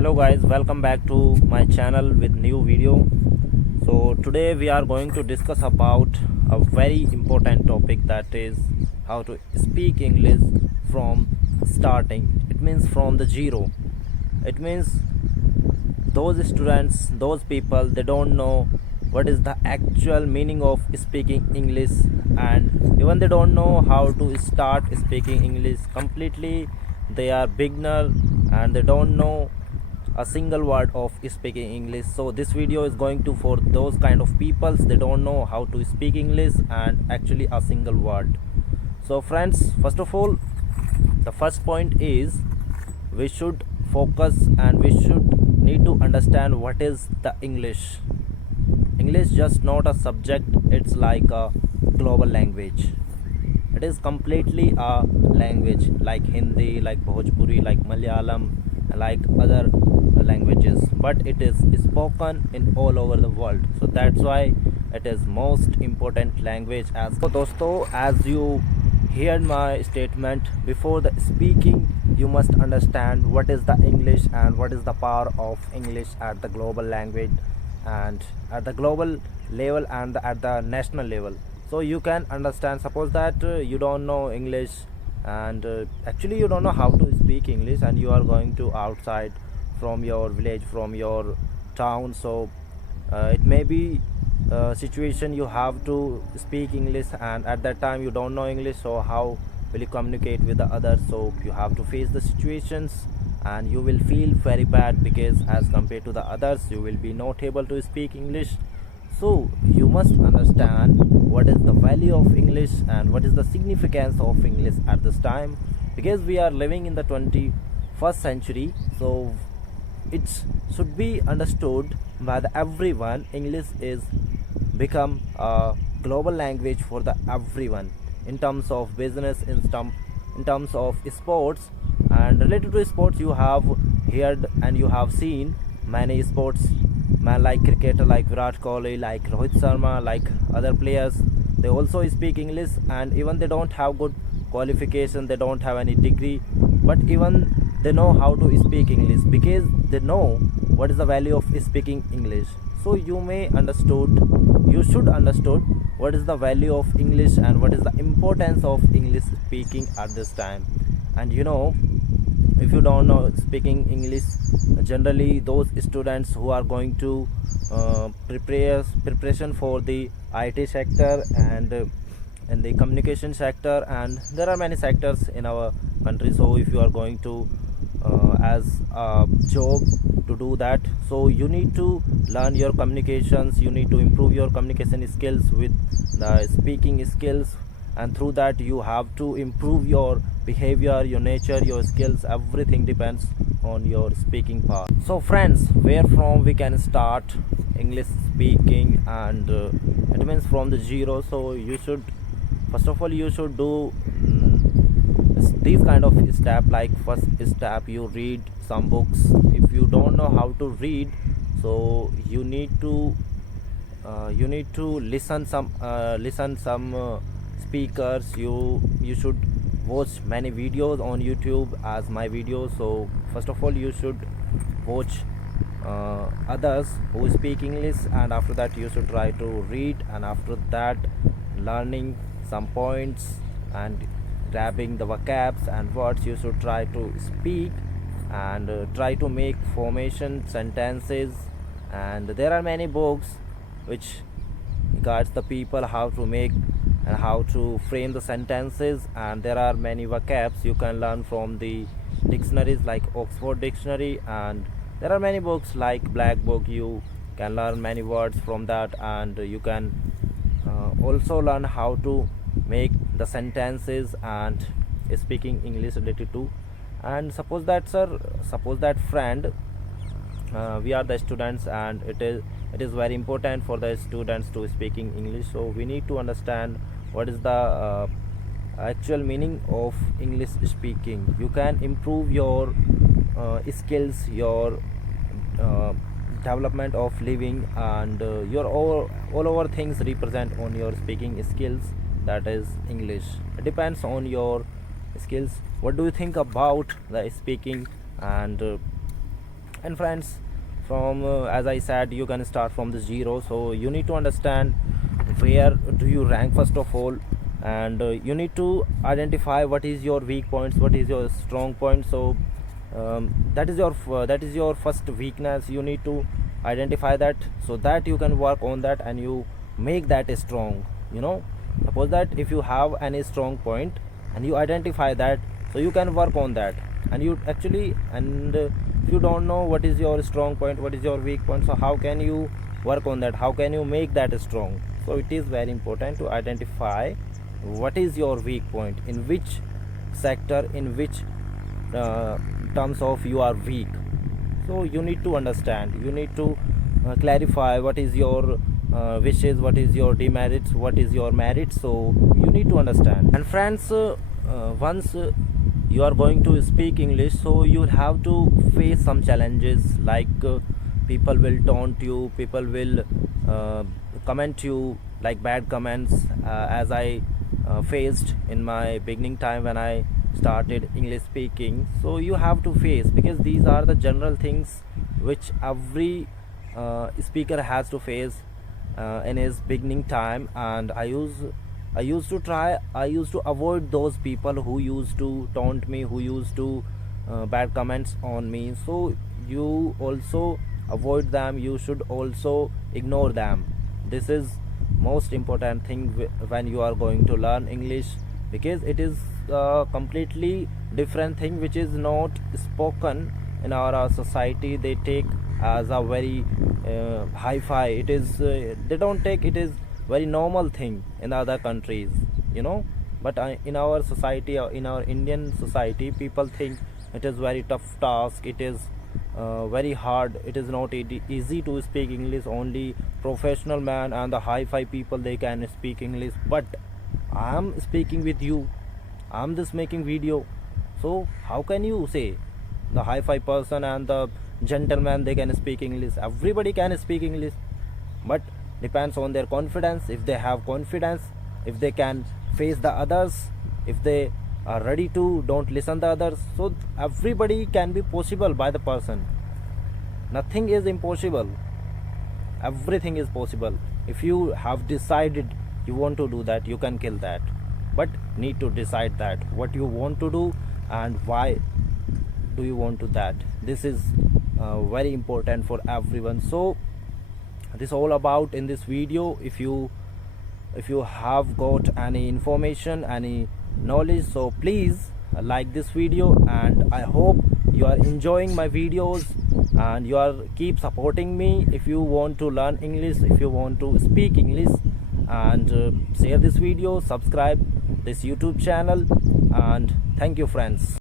Hello guys, welcome back to my channel with new video. So today we are going to discuss about a very important topic, that is how to speak English from starting. It means from the zero. It means those students, those people, they don't know what is the actual meaning of speaking English, and even they don't know how to start speaking English completely. They are beginner and they don't know a single word of speaking English. So this video is going to for those kind of peoples, they don't know how to speak English and actually a single word. So friends, first of all, the first point is we should focus and we should need to understand what is the English just not a subject, it's like a global language. It is completely a language like Hindi, like Bhojpuri, like Malayalam, like other languages, but it is spoken in all over the world. So that's why it is most important language. As so dosto, as you heard my statement, before the speaking you must understand what is the English and what is the power of English at the global language and at the global level and at the national level. So you can understand, suppose that you don't know English and actually you don't know how to speak English, and you are going to outside from your village, from your town. So it may be a situation you have to speak English, and at that time you don't know English, so how will you communicate with the others? So you have to face the situations and you will feel very bad, because as compared to the others you will be not able to speak English. So you must understand what is the value of English and what is the significance of English at this time, because we are living in the 21st century. So it should be understood by the everyone. English is become a global language for the everyone, in terms of business, in terms of sports. And related to sports, you have heard and you have seen many sports man like cricketer like Virat Kohli, like Rohit Sharma, like other players, they also speak English, and even they don't have good qualification, they don't have any degree, but even they know how to speak English because they know what is the value of speaking English. So you may understood, you should understood what is the value of English and what is the importance of English speaking at this time. And you know, if you don't know speaking English, generally those students who are going to preparation for the IT sector and in the communication sector, and there are many sectors in our country. So if you are going to as a job to do that, so you need to learn your communications, you need to improve your communication skills with the speaking skills, and through that you have to improve your behavior, your nature, your skills. Everything depends on your speaking part. So friends, where from we can start English speaking? And it means from the zero. So you should, first of all, you should do these kind of step. Like first step, you read some books. If you don't know how to read, so you need to listen some speakers. You should watch many videos on YouTube as my videos. So first of all, you should watch others who speak English, and after that you should try to read, and after that learning some points and grabbing the vocabs and words, you should try to speak and try to make formation sentences. And there are many books which guides the people how to make and how to frame the sentences, and there are many vocabs you can learn from the dictionaries like Oxford Dictionary, and there are many books like Black Book. You can learn many words from that, and you can also learn how to make the sentences and speaking English related to. And suppose that friend, we are the students, and it is very important for the students to speaking English. So we need to understand what is the actual meaning of English speaking. You can improve your skills, your development of living, and your all over things represent on your speaking skills, that is English. It depends on your skills. What do you think about the speaking? And And friends, from as I said, you can start from the zero, so you need to understand where do you rank first of all, and you need to identify what is your weak points, what is your strong points. So that is your first weakness. You need to identify that so that you can work on that and you make that strong. Suppose that if you have any strong point and you identify that, so you can work on that. And you actually, and if you don't know what is your strong point, what is your weak point, so how can you work on that, how can you make that strong? So it is very important to identify what is your weak point, in which sector, in which terms of you are weak. So you need to understand, you need to clarify what is your wishes, what is your demerits, what is your merits. So you need to understand. And friends, once you are going to speak English, so you have to face some challenges, like people will taunt you, people will comment you like bad comments, as I faced in my beginning time when I started English speaking. So you have to face, because these are the general things which every speaker has to face in his beginning time. And I used to avoid those people who used to taunt me, who used to bad comments on me. So you also avoid them, you should also ignore them. This is most important thing when you are going to learn English, because it is a completely different thing which is not spoken in our society. They take as a very hi-fi. It is they don't take it is very normal thing in other countries, but in our society, in our Indian society, people think it is very tough task, it is very hard, it is not easy to speak English. Only professional man and the hi-fi people, they can speak English. But I am speaking with you, I am just making video, so how can you say the hi-fi person and the gentleman, they can speak English? Everybody can speak English, but depends on their confidence. If they have confidence, if they can face the others, if they are ready to don't listen the others, so everybody can be possible by the person. Nothing is impossible, everything is possible. If you have decided you want to do that, you can kill that. But need to decide that what you want to do and why do you want to that. This is very important for everyone. So this is all about in this video. If you have got any information, any knowledge, so please like this video, and I hope you are enjoying my videos and you are keep supporting me. If you want to learn English, if you want to speak English, and share this video, subscribe this YouTube channel, and thank you friends.